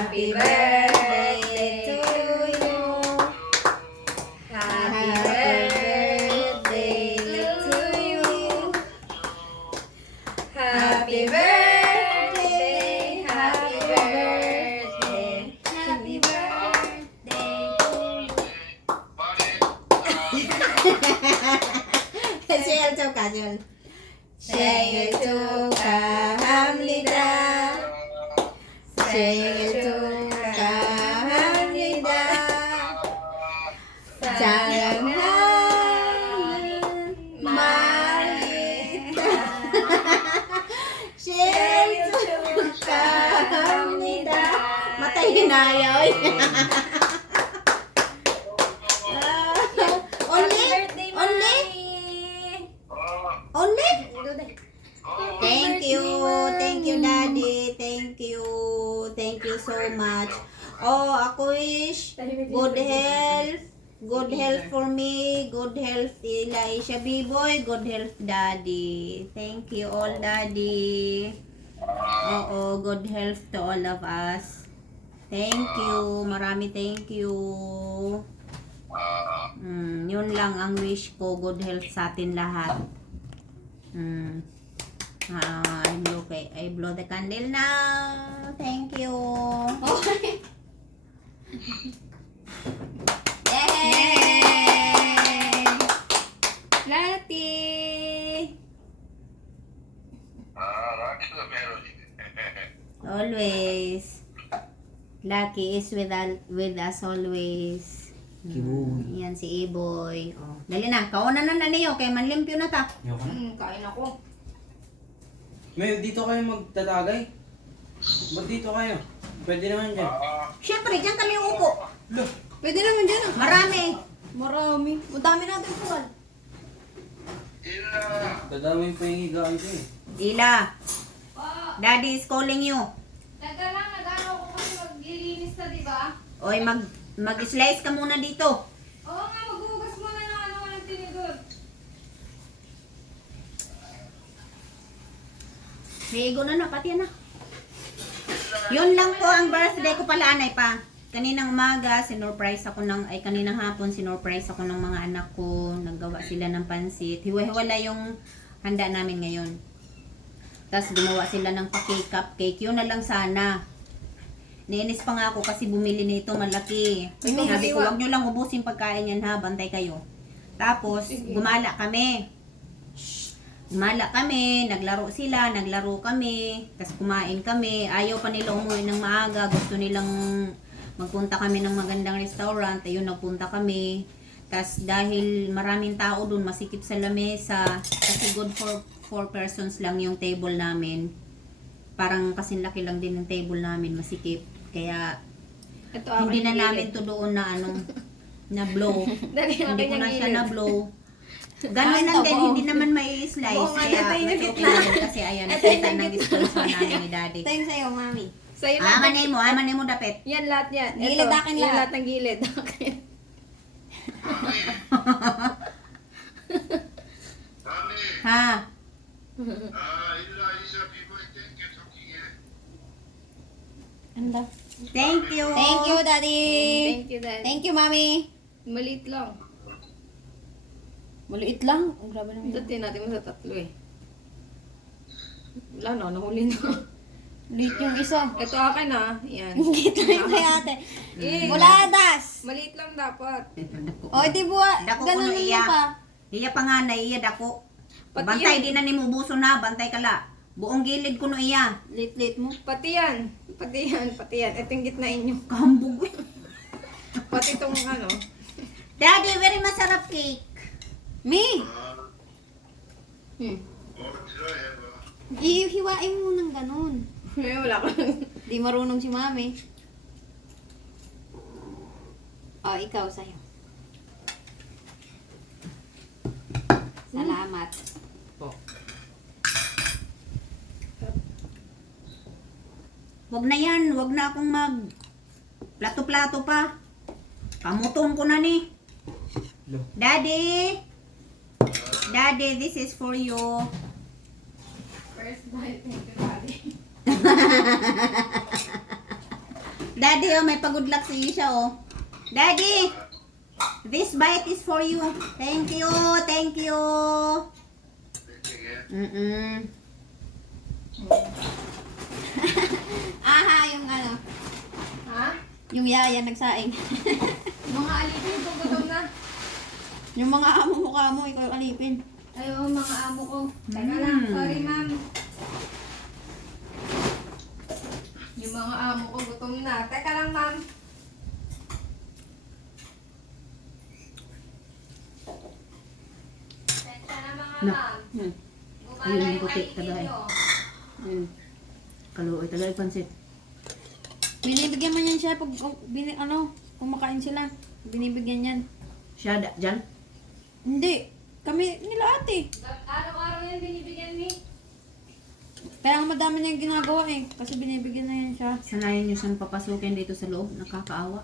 Happy birthday to you. Happy birthday to you. Happy birthday, happy birthday, happy birthday to you. Share cho cả trường. 생일 축하합니다. 생일 축하합니다. 사랑하는 마리타. Share 축하합니다. Matay hinayaw. Only? Only? Only? Thank you. Thank you, Daddy. Thank you. Thank you so much. Oh, ako wish good health. Good health for me. Good health Elisha B-Boy. Good health, Daddy. Thank you all, Daddy. Oo, good health to all of us. Thank you. Marami thank you. Yun lang ang wish ko. Good health sa atin lahat. I blow the candle now. Thank you. Yay! Lati! 라키가 메로디네. Always. Lucky is with us always. Yan si E-Boy. Oh. Dali na, kaunan na niyo kay manlimpyo na ta. Ayoko na. Kain ako. May dito kayo magtatagay? Ba't dito kayo? Pwede naman dyan. Siyempre, diyan kami upo. Lo, Pwede naman dyan ah. Marami. Marami. Madami natin puwan. dadamay pa yung higaan ko eh. Ila, Daddy is calling you. Taga lang, nag-ano ko kasi maglilinis na, di ba? Oy, mag-slice ka muna dito. Oo nga, maghugas muna ng ano ng tinidor. Ligo na pati na. Yun lang po ang birthday ko pala, anay pa. Kaninang umaga, kaninang hapon, sinurprise ako ng mga anak ko. Naggawa sila ng pansit. Hiwa-hiwala yung handa namin ngayon. Tapos gumawa sila ng pa-cupcake. Yun na lang sana. Nainis pa nga ako kasi bumili nito malaki. Sabi ko, wag nyo lang ubusin pagkain yan ha, bantay kayo. Tapos, gumala kami. Naglaro sila, naglaro kami, tapos kumain kami. Ayaw pa nila umuwi ng maaga, gusto nilang magpunta kami ng magandang restaurant, ayun nagpunta kami. Tapos dahil maraming tao dun, masikip sa lamesa, kasi good for 4 persons lang yung table namin. Parang kasing laki lang din yung table namin, masikip. Kaya hindi na namin to doon na na blow. Hindi ko na siya na blow. Ganun lang din, hindi naman may slice. Kaya mas okay lang kasi ayan, nakita ng sponsor namin ni Daddy. Ito yung sa'yo, mami. Sa'yo Amanay mo dapit. Yan lahat yan. Gilid Ito, akin yan lahat. lahat ng gilid. Akin. Ha? 일라이샤 비보이 땡겨 토킹해. Anda. Thank you. Thank you, Daddy. Thank you, Daddy. Thank you, Mami. Maliit lang. Maliit lang. Ang grabe naman. Dati natin mo sa tatlo eh. Wala na, nahuli na. Maliit yung isa. Ito akin ah. Yan. Kita yung kay ate. Eh, Muladas. Maliit lang dapat. O, di ba? Dako ko ganun na na iya. pa. Iya pa nga na iya dako. Pati Bantay, yan. di na ni mo buso na. Bantay ka la. Buong gilid ko no iya. Lit-lit mo. Pati yan. Pati yan. Pati yan. Ito yung gitna inyo. Kambog. Pati itong ano. Daddy, very masarap cake. Me! Ihiwain mo ng ganun. May wala ko. Di marunong si Mami. O, ikaw sa'yo. Salamat. Po. Wag na yan. Wag na akong plato-plato pa. Kamuton ko na ni. Lo. Daddy! Daddy, this is for you. First bite, thank you, Daddy. Daddy, oh, may pag-good luck sa iyo siya, oh. Daddy, this bite is for you. Thank you, thank you. Sige. Aha, yung ano, Ha? yung yaya nagsaing. Mga alipin, kung gutom na. Yung mga amo mukha mo, ikaw yung alipin. Ayaw, mga amo ko. Teka lang, sorry ma'am. Yung mga amo ko gutom na. Teka lang ma'am. Sensya na mga No. ma'am. Hmm. Gumala Ayun, yung yung puti, alipin tagay. nyo. Kaluoy, tagay pansit. Binibigyan man yan siya pag kumakain sila. Binibigyan yan. Siya, dyan? Hindi. Kami, nila ate. Araw-araw yan binibigyan ni. Kaya nga madami niya yung ginagawa eh. Kasi binibigyan na yan siya. Sanayin niyo siyang papasukin dito sa loob. Nakakaawa.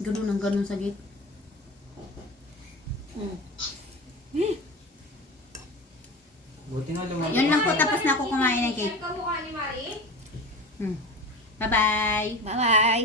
Ganun ang ganun sa gate. Buti na lumabas. Yun lang po, tapos na ako kumain ng cake. Yan kamukha ni Marie. Bye-bye. Bye-bye.